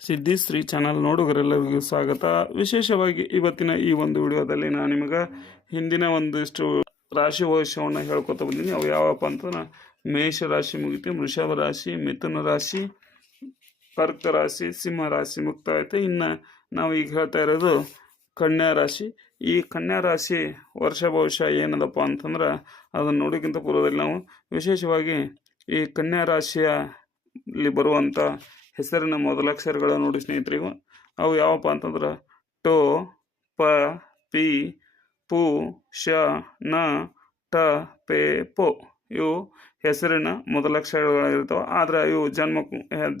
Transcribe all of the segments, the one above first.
ಸಿದ್ಧಿಶ್ರೀ channel ನೋಡುಗರೆಲ್ಲರಿಗೂ ಸ್ವಾಗತ. ವಿಶೇಷವಾಗಿ ಇವತ್ತಿನ ಈ ಒಂದು ವಿಡಿಯೋದಲ್ಲಿ ನಾನು ನಿಮಗೆ ಹಿಂದಿನ ಒಂದಿಷ್ಟು ರಾಶಿ ಭವಿಷ್ಯವನ್ನು ಹೇಳ್ಕೊತಾ ಬಂದೀನಿ. ಅವು ಯಾವಪ್ಪ ಅಂತಂದ್ರೆ ಮೇಷ ರಾಶಿ ಮುಗಿತು, ವೃಷಭ ರಾಶಿ, ಮಿಥುನ ರಾಶಿ, ಕರ್ಕ ರಾಶಿ, ಸಿಂಹ ರಾಶಿ ಮುಕ್ತಾಯಿತು ಇನ್ನು ನಾವು ಈಗ ಹೇಳ್ತಾ ಇರೋದು ಕನ್ಯಾ ರಾಶಿ. ಈ ಕನ್ಯಾ ರಾಶಿ ವರ್ಷ ಭವಿಷ್ಯ ಏನದಪ್ಪ ಅಂತಂದ್ರೆ ಅದನ್ನು ನೋಡೋಕ್ಕಿಂತ ಪೂರ್ವದಲ್ಲಿ ನಾವು ವಿಶೇಷವಾಗಿ ಈ ಕನ್ಯಾ ರಾಶಿಯಲ್ಲಿ ಬರುವಂಥ ಹೆಸರಿನ ಮೊದಲಕ್ಷರಗಳ ನೋಡಿ ಸ್ನೇಹಿತರಿಗೂ, ಅವು ಯಾವಪ್ಪ ಅಂತಂದ್ರೆ ಟೋ, ಪ, ಪಿ, ಪು, ಶ, ನ ಟ ಪೆ, ಪೊ. ಇವು ಹೆಸರಿನ ಮೊದಲಕ್ಷರಗಳಾಗಿರ್ತಾವೆ ಆದರೆ ಇವು ಜನ್ಮ,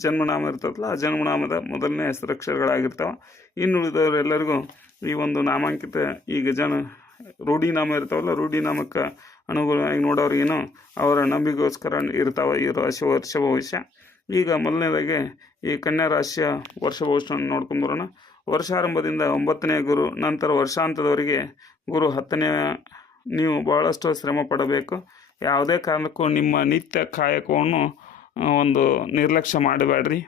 ಜನ್ಮನಾಮ ಇರ್ತದಲ್ಲ ಆ ಜನ್ಮನಾಮದ ಮೊದಲನೇ ಹೆಸರಕ್ಷರಗಳಾಗಿರ್ತಾವೆ. ಇನ್ನು ಉಳಿದವರೆಲ್ಲರಿಗೂ ಈ ಒಂದು ನಾಮಾಂಕಿತ, ಈಗ ಜನ ರೂಢಿ ನಾಮ ಇರ್ತಾವಲ್ಲ ರೂಢಿ ನಾಮಕ್ಕೆ ಅನುಗುಣವಾಗಿ ನೋಡೋರಿಗೇನು ಅವರ ನಂಬಿಗೋಸ್ಕರ ಇರ್ತಾವೆ, ಈ ರಾಶಿ ವರ್ಷ ಭವಿಷ್ಯ ಈಗ ಮೊದಲನೇದಾಗಿ ಈ ಕನ್ಯಾ ರಾಶಿಯ ವರ್ಷ ಭವಿಷ್ಯವನ್ನು ನೋಡ್ಕೊಂಡು ಬರೋಣ. ವರ್ಷಾರಂಭದಿಂದ ಒಂಬತ್ತನೇ ಗುರು, ನಂತರ ವರ್ಷಾಂತದವರೆಗೆ ಗುರು ಹತ್ತನೇ ನೀವು ಬಹಳಷ್ಟು ಶ್ರಮ ಪಡಬೇಕು. ಯಾವುದೇ ಕಾರಣಕ್ಕೂ ನಿಮ್ಮ ನಿತ್ಯ ಕಾಯಕವನ್ನು ಒಂದು ನಿರ್ಲಕ್ಷ್ಯ ಮಾಡಬೇಡ್ರಿ.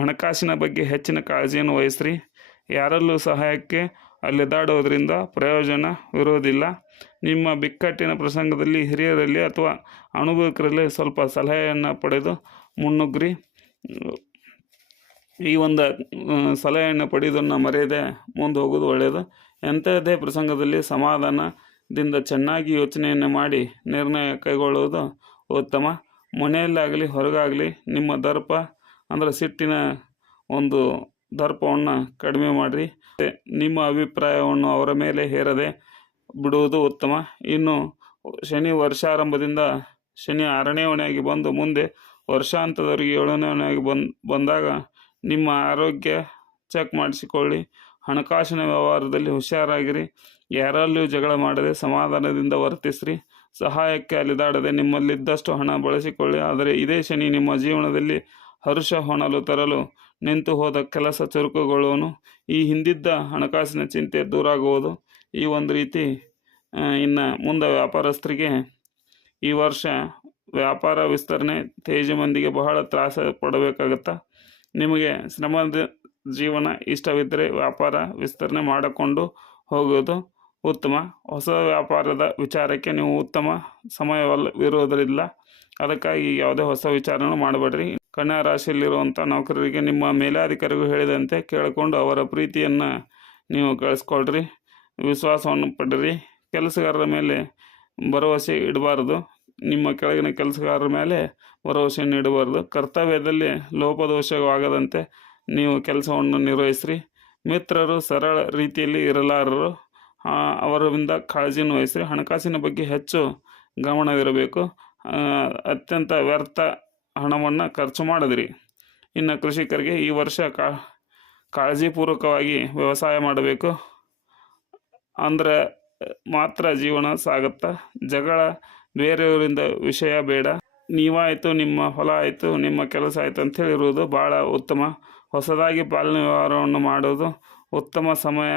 ಹಣಕಾಸಿನ ಬಗ್ಗೆ ಹೆಚ್ಚಿನ ಕಾಳಜಿಯನ್ನು ವಹಿಸ್ರಿ. ಯಾರಲ್ಲೂ ಸಹಾಯಕ್ಕೆ ಅಲೆದಾಡೋದ್ರಿಂದ ಪ್ರಯೋಜನ ಇರೋದಿಲ್ಲ ನಿಮ್ಮ ಬಿಕ್ಕಟ್ಟಿನ ಪ್ರಸಂಗದಲ್ಲಿ, ಹಿರಿಯರಲ್ಲಿ ಅಥವಾ ಅನುಭವಿಕರಲ್ಲಿ ಸ್ವಲ್ಪ ಸಲಹೆಯನ್ನು ಪಡೆದು ಮುನ್ನುಗ್ರಿ. ಈ ಒಂದು ಸಲಹೆಯನ್ನು ಪಡೆಯೋದನ್ನು ಮರೆಯದೆ ಮುಂದೆ ಹೋಗೋದು ಒಳ್ಳೆಯದು. ಎಂಥದ್ದೇ ಪ್ರಸಂಗದಲ್ಲಿ ಸಮಾಧಾನದಿಂದ ಚೆನ್ನಾಗಿ ಯೋಚನೆಯನ್ನು ಮಾಡಿ ನಿರ್ಣಯ ಕೈಗೊಳ್ಳುವುದು ಉತ್ತಮ. ಮನೆಯಲ್ಲಾಗಲಿ, ಹೊರಗಾಗಲಿ ನಿಮ್ಮ ದರ್ಪ ಅಂದರೆ ಸಿಟ್ಟಿನ ಒಂದು ದರ್ಪವನ್ನು ಕಡಿಮೆ ಮಾಡಿರಿ. ನಿಮ್ಮ ಅಭಿಪ್ರಾಯವನ್ನು ಅವರ ಮೇಲೆ ಹೇರದೆ ಬಿಡುವುದು ಉತ್ತಮ. ಇನ್ನು ಶನಿ ವರ್ಷಾರಂಭದಿಂದ ಶನಿ ಆರನೇ ಹೊಣೆಯಾಗಿ ಬಂದು ಮುಂದೆ ವರ್ಷಾಂತದವರೆಗೆ ಏಳನೇ ಹೊಣೆಯಾಗಿ ಬಂದ್, ಬಂದಾಗ ನಿಮ್ಮ ಆರೋಗ್ಯ ಚೆಕ್ ಮಾಡಿಸಿಕೊಳ್ಳಿ. ಹಣಕಾಸಿನ ವ್ಯವಹಾರದಲ್ಲಿ ಹುಷಾರಾಗಿರಿ. ಯಾರಲ್ಲಿಯೂ ಜಗಳ ಮಾಡದೆ ಸಮಾಧಾನದಿಂದ ವರ್ತಿಸ್ರಿ. ಸಹಾಯಕ್ಕೆ ಅಲಿದಾಡದೆ ನಿಮ್ಮಲ್ಲಿದ್ದಷ್ಟು ಹಣ ಬಳಸಿಕೊಳ್ಳಿ. ಆದರೆ ಇದೇ ಶನಿ ನಿಮ್ಮ ಜೀವನದಲ್ಲಿ ಹರ್ಷ ಹೊಣಲು ತರಲು ನಿಂತು ಹೋದ ಕೆಲಸ ಚುರುಕುಗೊಳ್ಳುವನು. ಈ ಹಿಂದಿದ್ದ ಹಣಕಾಸಿನ ಚಿಂತೆ ದೂರಾಗುವುದು. ಈ ಒಂದು ರೀತಿ ಇನ್ನು ಮುಂದೆ ವ್ಯಾಪಾರಸ್ಥರಿಗೆ ಈ ವರ್ಷ ವ್ಯಾಪಾರ ವಿಸ್ತರಣೆ ತೇಜಮಂದಿಗೆ ಬಹಳ ತ್ರಾಸ ಪಡಬೇಕಾಗತ್ತಾ? ನಿಮಗೆ ಶ್ರಮದ ಜೀವನ ಇಷ್ಟವಿದ್ದರೆ ವ್ಯಾಪಾರ ವಿಸ್ತರಣೆ ಮಾಡಿಕೊಂಡು ಹೋಗುವುದು ಉತ್ತಮ. ಹೊಸ ವ್ಯಾಪಾರದ ವಿಚಾರಕ್ಕೆ ನೀವು ಉತ್ತಮ ಸಮಯವಲ್ಲ ಇರುವುದರಿಲ್ಲ ಅದಕ್ಕಾಗಿ ಯಾವುದೇ ಹೊಸ ವಿಚಾರನೂ ಮಾಡಬೇಡ್ರಿ. ಕನ್ಯಾ ರಾಶಿಯಲ್ಲಿರುವಂಥ ನೌಕರರಿಗೆ ನಿಮ್ಮ ಮೇಲಾಧಿಕಾರಿಗೂ ಹೇಳಿದಂತೆ ಕೇಳಿಕೊಂಡು ಅವರ ಪ್ರೀತಿಯನ್ನು ನೀವು ಕಳಿಸ್ಕೊಳ್ರಿ, ವಿಶ್ವಾಸವನ್ನು ಪಡ್ರಿ. ಕೆಲಸಗಾರರ ಮೇಲೆ ಭರವಸೆ ಇಡಬಾರ್ದು. ನಿಮ್ಮ ಕೆಳಗಿನ ಕೆಲಸಗಾರರ ಮೇಲೆ ಭರವಸೆಯನ್ನು ಇಡಬಾರ್ದು ಕರ್ತವ್ಯದಲ್ಲಿ ಲೋಪದೋಷವಾಗದಂತೆ ನೀವು ಕೆಲಸವನ್ನು ನಿರ್ವಹಿಸ್ರಿ. ಮಿತ್ರರು ಸರಳ ರೀತಿಯಲ್ಲಿ ಇರಲಾರರು. ಅವರಿಂದ ಕಾಳಜಿಯನ್ನು ವಹಿಸ್ರಿ. ಹಣಕಾಸಿನ ಬಗ್ಗೆ ಹೆಚ್ಚು ಗಮನವಿರಬೇಕು. ಅತ್ಯಂತ ವ್ಯರ್ಥ ಹಣವನ್ನು ಖರ್ಚು ಮಾಡಿದ್ರಿ. ಇನ್ನು ಕೃಷಿಕರಿಗೆ ಈ ವರ್ಷ ಕಾ, ಕಾಳಜಿಪೂರ್ವಕವಾಗಿ ವ್ಯವಸಾಯ ಮಾಡಬೇಕು. ಅಂದರೆ, ಮಾತ್ರ ಜೀವನ ಸಾಗುತ್ತಾ? ಜಗಳ ಬೇರೆಯವರಿಂದ ವಿಷಯ ಬೇಡ. ನೀವಾಯಿತು, ನಿಮ್ಮ ಹೊಲ ಆಯಿತು, ನಿಮ್ಮ ಕೆಲಸ ಆಯಿತು ಅಂತ ಹೇಳಿರುವುದು ಭಾಳ ಉತ್ತಮ. ಹೊಸದಾಗಿ ಪಾಲನೆ ವ್ಯವಹಾರವನ್ನು ಮಾಡೋದು ಉತ್ತಮ ಸಮಯ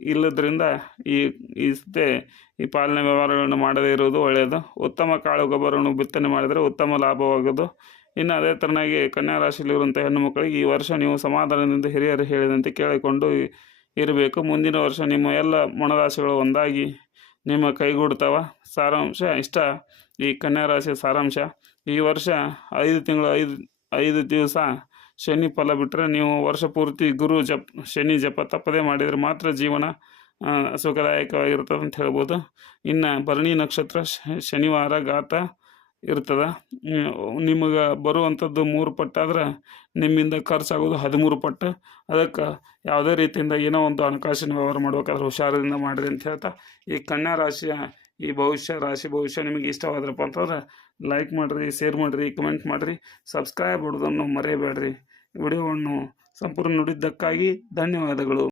ಇಲ್ಲದ್ರಿಂದ ಈ ಇಷ್ಟೇ ಈ ಪಾಲನೆ ವ್ಯವಹಾರಗಳನ್ನು ಮಾಡದೇ ಇರುವುದು ಒಳ್ಳೆಯದು. ಉತ್ತಮ ಕಾಳು ಗೊಬ್ಬರವನ್ನು ಬಿತ್ತನೆ ಮಾಡಿದರೆ ಉತ್ತಮ ಲಾಭವಾಗೋದು ಇನ್ನು ಅದೇ ಥರನಾಗಿ ಕನ್ಯಾ ರಾಶಿಯಲ್ಲಿರುವಂಥ ಹೆಣ್ಣು ಮಕ್ಕಳಿಗೆ ಈ ವರ್ಷ ನೀವು ಸಮಾಧಾನದಿಂದ ಹಿರಿಯರು ಹೇಳಿದಂತೆ ಕೇಳಿಕೊಂಡು ಇರಬೇಕು. ಮುಂದಿನ ವರ್ಷ ನಿಮ್ಮ ಎಲ್ಲ ಮೊಣರಾಶಿಗಳು ಒಂದಾಗಿ ನಿಮ್ಮ ಕೈಗೂಡ್ತಾವ. ಸಾರಾಂಶ, ಇಷ್ಟ. ಈ ಕನ್ಯಾ ರಾಶಿಯ ಸಾರಾಂಶ. ಈ ವರ್ಷ ಐದು ತಿಂಗಳು, ಐದು ಐದು ದಿವಸ ಶನಿ ಫಲ ಬಿಟ್ಟರೆ ನೀವು ವರ್ಷ ಪೂರ್ತಿ ಗುರು ಜಪ್, ಶನಿ ಜಪ ತಪ್ಪದೇ ಮಾಡಿದರೆ ಮಾತ್ರ ಜೀವನ ಸುಖದಾಯಕವಾಗಿರ್ತದೆ ಅಂತ ಹೇಳ್ಬೋದು. ಇನ್ನು ಭರಣಿ ನಕ್ಷತ್ರ, ಶನಿವಾರ ಗಾತ ಇರ್ತದೆ. ನಿಮಗೆ ಬರುವಂಥದ್ದು ಮೂರು ಪಟ್ಟಾದ್ರೆ ನಿಮ್ಮಿಂದ ಖರ್ಚಾಗೋದು ಹದಿಮೂರು ಪಟ್ಟು. ಅದಕ್ಕೆ ಯಾವುದೇ ರೀತಿಯಿಂದ ಏನೋ ಒಂದು ಹಣಕಾಸಿನ ವ್ಯವಹಾರ ಮಾಡ್ಬೇಕಾದ್ರೆ ಹುಷಾರದಿಂದ ಮಾಡಿರಿ ಅಂತ ಹೇಳ್ತಾ, ಈ ಕನ್ಯಾ ರಾಶಿಯ, ಈ ಭವಿಷ್ಯ, ರಾಶಿ ಭವಿಷ್ಯ ನಿಮಗೆ ಇಷ್ಟವಾದ್ರಪ್ಪ ಅಂತಂದ್ರೆ ಲೈಕ್ ಮಾಡಿರಿ ಶೇರ್ ಮಾಡಿರಿ ಕಮೆಂಟ್ ಮಾಡಿರಿ ಸಬ್ಸ್ಕ್ರೈಬ್ ಮಾಡೋದನ್ನು ಮರೆಯಬೇಡ್ರಿ. ವಿಡಿಯೋವನ್ನು ಸಂಪೂರ್ಣ ನೋಡಿದ್ದಕ್ಕಾಗಿ ಧನ್ಯವಾದಗಳು.